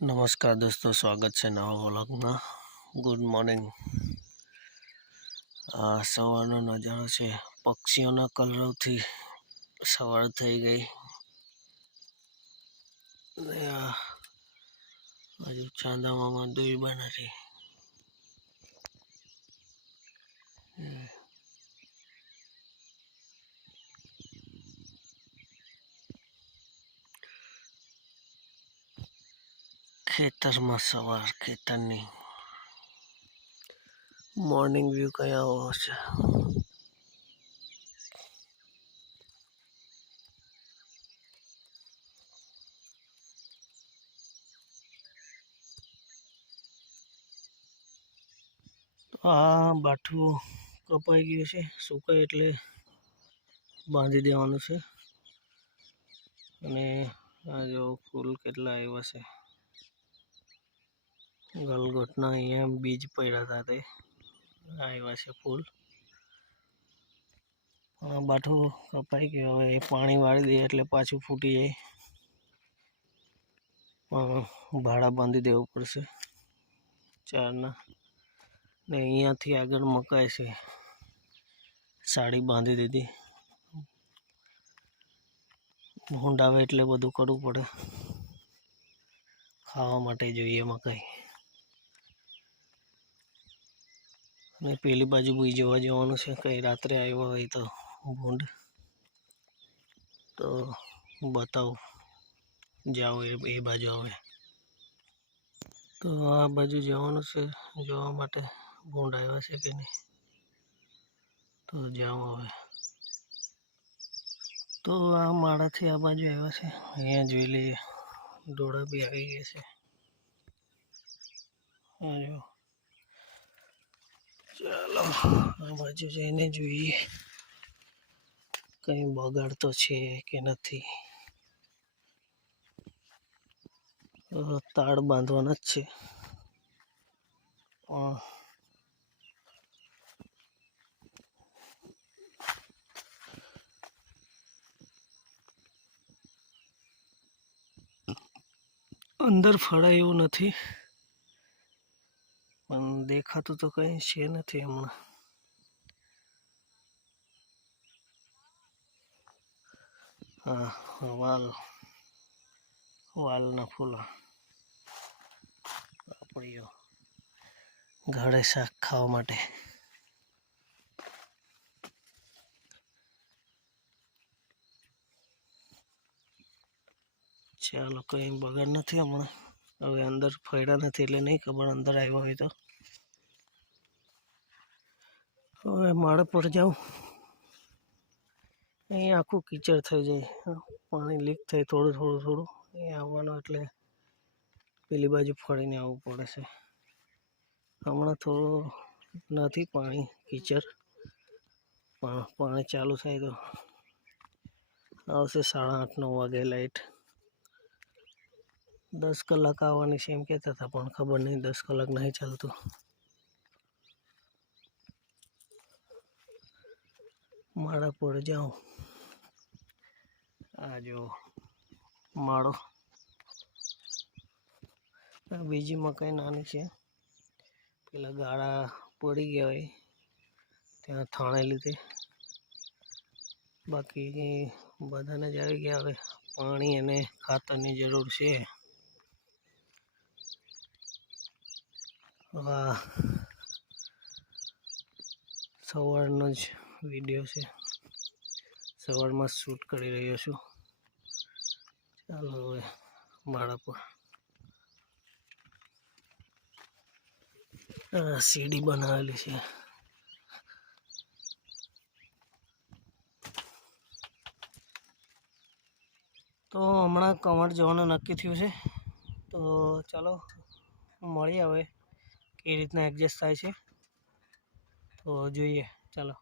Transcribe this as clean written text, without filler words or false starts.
नमस्कार दोस्तों, स्वागत है नवा व्लॉग में। Good morning. आ सवारनो नजारो है। पक्षीओना कलरव थी सवार थई गई ने हजू चांदा मामा दुईबा नहीं। खेतर में सवार खेतर मॉर्निंग व्यू कया हो छे। आ बाठू कपाई गयु छे, सुकाय एटले बांधी देवानुं छे। अने आ जो फूल केटला आव्या छे, गलगोटना अहींया बीज पड्या था ते आव्या छे फूल। बाठू कपाई गयो, हवे पाणी वाળી दे एटले पाछुं फूटी जाय। भाड़ा बांधी देवू पड़शे चारना। ने अहींयाथी आगळ मकाई छे, साड़ी बांधी दीधी। भूंड आवे एटले बधुं करवुं पड़े, खावा माटे जोईए मकाई। ने पेली बाजू बी जोवा जवानुं छे, कई रात्रे आव्या होय तो भूंड तो बताओ जाओ ए बाजू आवे तो आ बाजू जवानुं छे जोवा माटे भूंड आव्या छे के नहीं। तो जाओ हवे तो आ माळाथी आ बाजू आव्या छे, अहींया जोई लईए। डोळा बी आवी गया छे। चलो आ बाजू जईने जोईए कई बगाड़ तो छे के नथी। ताड़ बांधवाना ज छे। अंदर फळाय एवुं नथी, पण देखातुं तो कई छे नथी हमणां। वाल वालना फूला पड़ियो घरे शाक खावा माटे। चलो कई बगाड़ नथी हमणां। हवे अंदर फळ्या नथी एटले नहीं खबर अंदर आव्या होय तो। हवे माळे पर जाऊं। अहीं आखुं कीचड़ थई जाय, पाणी लीक थाय थोडुं थोडुं थोडुं। अहीं आववानुं एटले पेली बाजू फळीने आववुं पड़े छे। हमणां थोडुं नथी पाणी कीचड़, पाणी चालू थाय तो आवशे 8:30-9 वागे लाइट। 10 कलाक आववानी छे एम कहेता था, पण खबर नहीं 10 कलाक नहीं चालतुं। माळा पर जाऊं। आ जो माळो बीजी मकाई नानी छे, पेला गाळा पड़ी गया होय त्यां थाणे लीधे। बाकी बधाने ज आवी गया। हवे पाणी अने खातरनी जरूर छे। सवारनो ज विडियो छे, सवारमां शूट करी रह्यो छुं। चालो हवे माळा पर सीढ़ी बनावेली छे। तो हमणां कमर जवानुं नक्की थयुं छे। तो चलो मळीए हवे के रीतना एडजस्ट थाय छे तो जोईए। चलो।